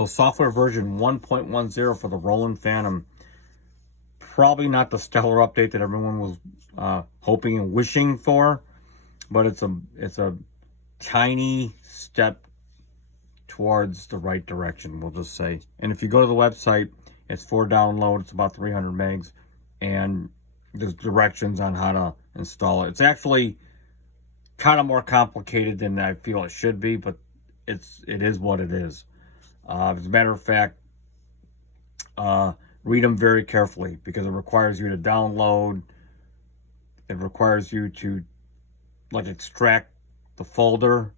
So software version 1.10 for the Roland Fantom. Probably not the stellar update that everyone was hoping and wishing for, but it's a tiny step towards the right direction, we'll just say. And if you go to the website, it's for download. It's about 300 megs, and there's directions on how to install it. It's actually kind of more complicated than I feel it should be, but it is what it is. As a matter of fact, read them very carefully, because it requires you to download. It requires you to extract the folder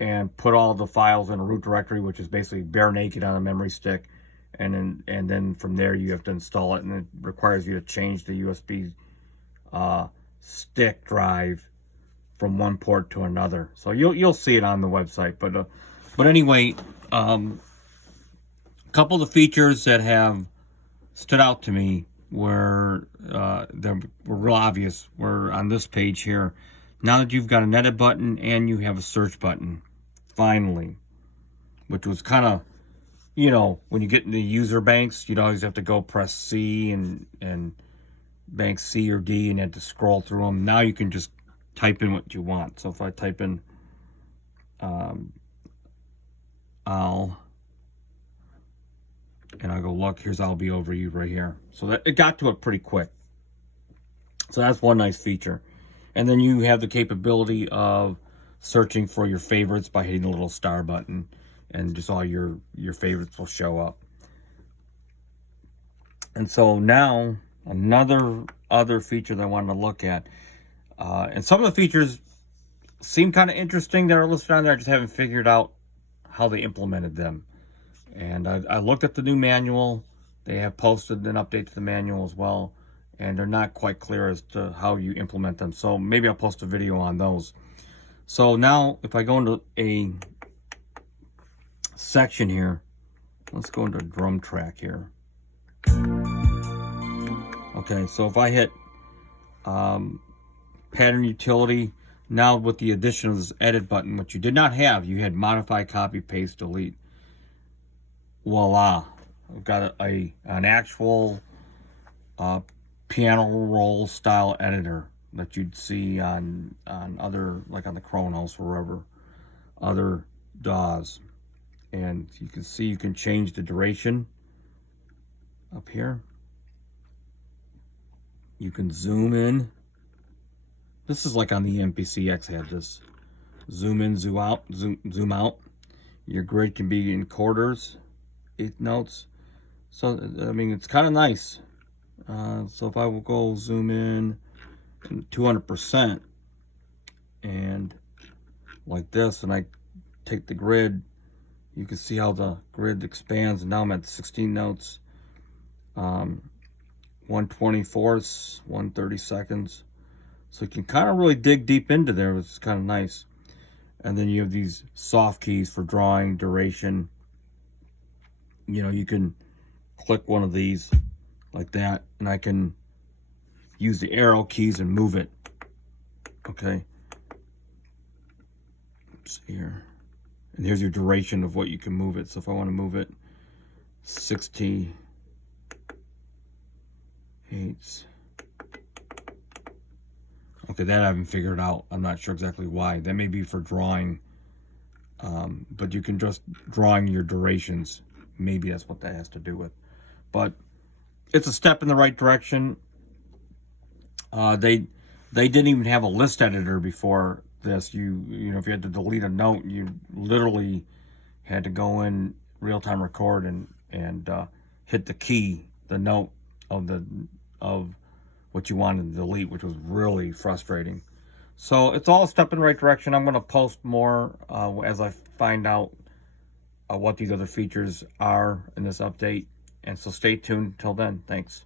and put all the files in a root directory, which is basically bare naked on a memory stick, and then from there you have to install it, and it requires you to change the USB stick drive from one port to another. So you'll see it on the website, but anyway, a couple of the features that have stood out to me were real obvious. Were on this page here. Now that you've got an edit button and you have a search button, finally, which was kind of, when you get into user banks, you'd always have to go press C and bank C or D and had to scroll through them. Now you can just type in what you want. So if I type in I'll go, look, here's I'll be over you right here. So that it got to it pretty quick. So that's one nice feature. And then you have the capability of searching for your favorites by hitting the little star button, and just all your favorites will show up. And so now other feature that I wanted to look at, and some of the features seem kind of interesting that are listed on there. I just haven't figured out how they implemented them. And I looked at the new manual. They have posted an update to the manual as well, and they're not quite clear as to how you implement them. So maybe I'll post a video on those. So now if I go into a section here, let's go into drum track here. Okay, so if I hit pattern utility, now with the addition of this edit button, which you did not have, you had modify, copy, paste, delete. Voila, I've got an actual piano roll style editor that you'd see on other, like on the Kronos or wherever, other DAWs. And you can see you can change the duration up here. You can zoom in. This is like on the MPCX had this. Zoom in, zoom out. Your grid can be in quarters, 8 notes. So, I mean, it's kind of nice. So if I will go zoom in 200% and like this, and I take the grid, you can see how the grid expands, and now I'm at 16 notes, 1/24, 1/32. So you can kind of really dig deep into there, which is kind of nice. And then you have these soft keys for drawing, duration. You can click one of these like that, and I can use the arrow keys and move it. Okay. Oops, here. And here's your duration of what you can move it. So if I want to move it 68. Okay, that I haven't figured out. I'm not sure exactly why. That may be for drawing. But you can just drawing your durations. Maybe that's what that has to do with. But it's a step in the right direction. They didn't even have a list editor before this. If you had to delete a note, you literally had to go in real-time record and hit the key, the note of what you wanted to delete, which was really frustrating. So it's all a step in the right direction. I'm going to post more as I find out what these other features are in this update. And so stay tuned till then. Thanks.